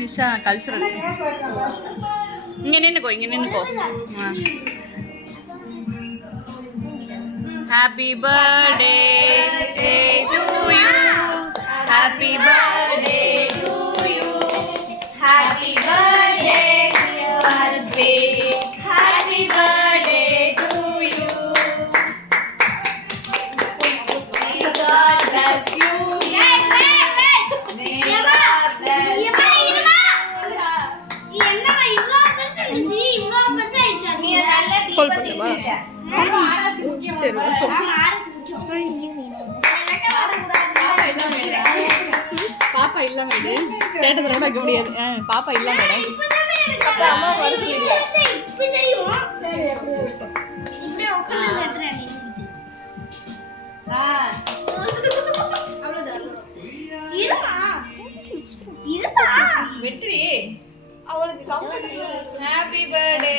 Nisha cultural. இங்க நின்னுக்கோ, இங்க நின்னுக்கோ. Happy birthday to you, happy birthday to you, happy birthday dear ஹர்பே, happy birthday to you. May God bless you. பாப்பா இல்ல மேடம், ஸ்டேட்டஸ் கூட வைக்க முடியாது. பாப்பா இல்ல மேடம். அப்ப அம்மா வர சொல்லிடுங்க. இப்ப தெரியும். சரி அப்படியே விட்டு. இப்படியே உட்கார்ந்து வெட்றேன் நீ. அவ்வளவுதான். இருமா. இருமா. வெற்றி. அவளுக்கு கம்ஃபர்ட்டபிள். Happy birthday.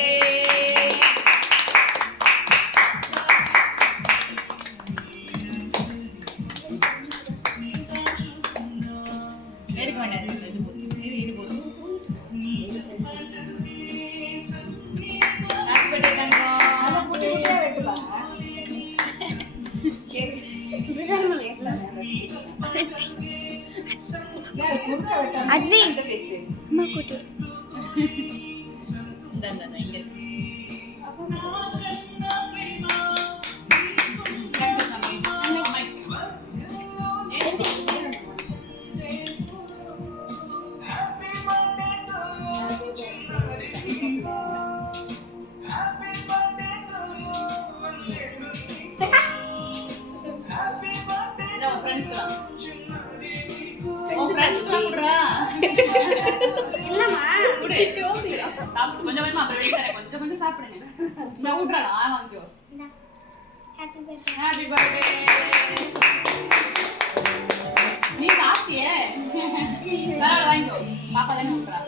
அத்வி அம்மா கூட்டு கொஞ்சம் கொஞ்சம் சாப்பிடுங்க. நான் விட்றேன், வாங்கிக்கோ. Happy birthday. நீ சாப்பிட்டியே, பரவாயில்ல வாங்கிக்கோ. பாப்பா தானே விட்றா.